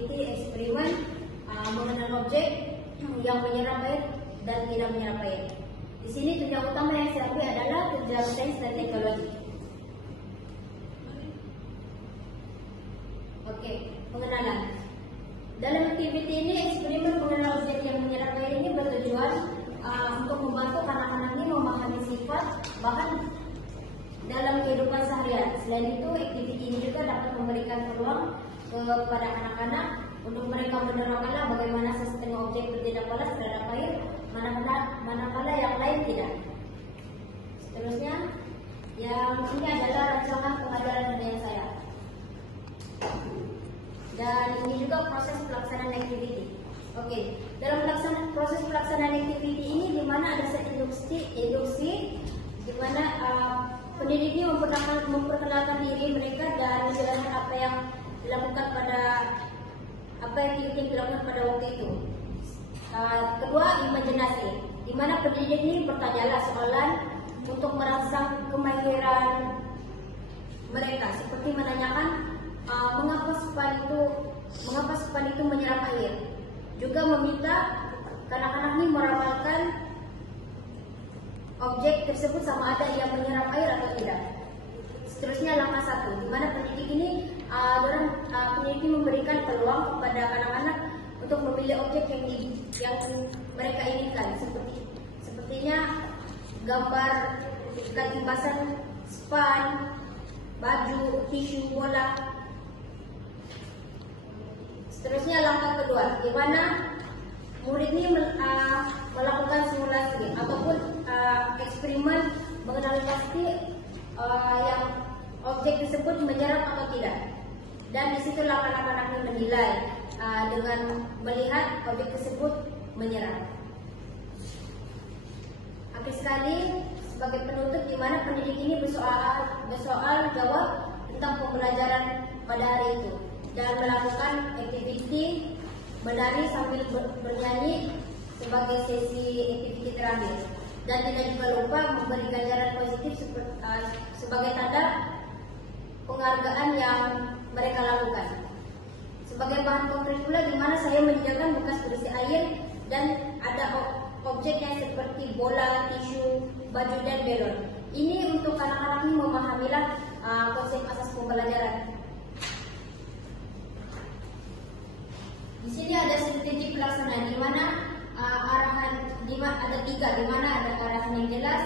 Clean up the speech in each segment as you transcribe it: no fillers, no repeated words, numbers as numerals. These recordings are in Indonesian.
aktiviti eksperimen mengenal objek yang menyerap air dan tidak menyerap air. Di sini tunjang utama yang saya ambil adalah tunjang sains dan teknologi. Oke, pengenalan. Dalam aktiviti ini, eksperimen mengenal objek yang menyerap air ini bertujuan untuk membantu anak-anak ini memahami sifat bahan dalam kehidupan seharian. Selain itu, aktiviti ini juga dapat memberikan peluang kepada anak-anak untuk mereka menerangkanlah bagaimana sesetengah objek bertindak balas terhadap air, manakala yang lain tidak. Seterusnya, yang ini adalah rancangan pengajaran harian saya. Dan ini juga proses pelaksanaan aktiviti. Oke, dalam proses pelaksanaan aktiviti ini di mana ada induksi di mana pendidik ini memperkenalkan diri mereka dan menjelaskan apa yang dilakukan pada waktu itu. Kedua, imajinasi, di mana pendidik ini bertanyalah soalan untuk merangsang kemahiran mereka, seperti menanyakan mengapa span itu menyerap air. Juga meminta anak-anak ini meramalkan objek tersebut sama ada yang menyerap air atau tidak. Seterusnya langkah 1, di mana pendidik ini memberikan peluang kepada anak-anak untuk memilih objek yang mereka inginkan, sepertinya gambar ikan timbasan, span, baju, tisu, bola. Seterusnya langkah kedua, di mana murid ini melakukan simulasi ataupun eksperimen mengenali pasti yang objek tersebut menyerap atau tidak. Dan disitulah anak-anak ini menilai dengan melihat objek tersebut menyerap. Akhir sekali, sebagai penutup, di mana pendidik ini bersoal jawab tentang pembelajaran pada hari itu dan melakukan aktiviti menari sambil bernyanyi sebagai sesi aktiviti terakhir. Dan tidak juga lupa memberi ganjaran positif sebagai tanda penghargaan yang mereka lakukan. Sebagai bahan konkret pula, di mana saya menyediakan bekas berisi air dan ada objeknya seperti bola, tisu, baju, dan belon. Ini untuk anak-anak ini memahamilah konsep asas pembelajaran. Di sini ada strategi pelaksanaan di mana ada 3, di mana ada arahan yang jelas.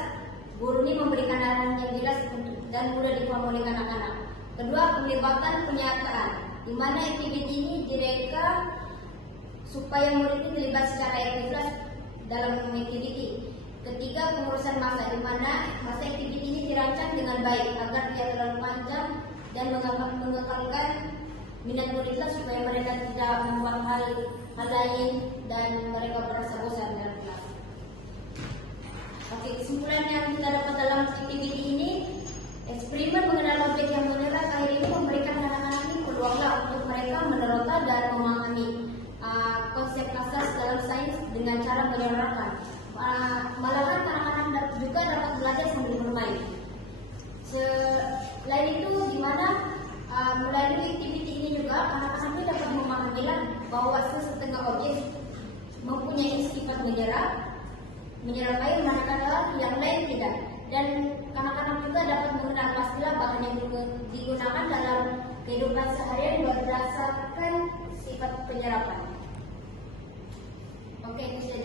Guru ini memberikan arahan yang jelas dan mudah dipahami oleh anak-anak. Kedua, pelibatan penyataan, di mana aktiviti ini direka supaya murid ini terlibat secara aktif dalam aktiviti. Ketiga, pengurusan masa, di mana masa aktiviti ini dirancang dengan baik agar tidak terlalu panjang dan mengekalkan minat muridlah supaya mereka tidak membuat hal lain dan mereka merasa bosan dalam kelas. Oke, kesimpulan yang kita dapat dalam aktiviti ini, eksperimen mengenal objek yang menyerap air ini memberikan anak-anak ini peluanglah untuk mereka menerota dan memahami konsep asas dalam sains dengan cara menerapkan. Malahan anak-anak juga dapat belajar sambil bermain. Selain itu, di mana melalui aktiviti ini juga anak-anak ini dapat memahamilah bahwa sesetengah objek mempunyai sifat menyerap air, manakala yang lain tidak. Dan anak-anak juga dapat mengenal pastilah bahan yang digunakan dalam kehidupan seharian berdasarkan sifat penyerapan. Oke, itu saja.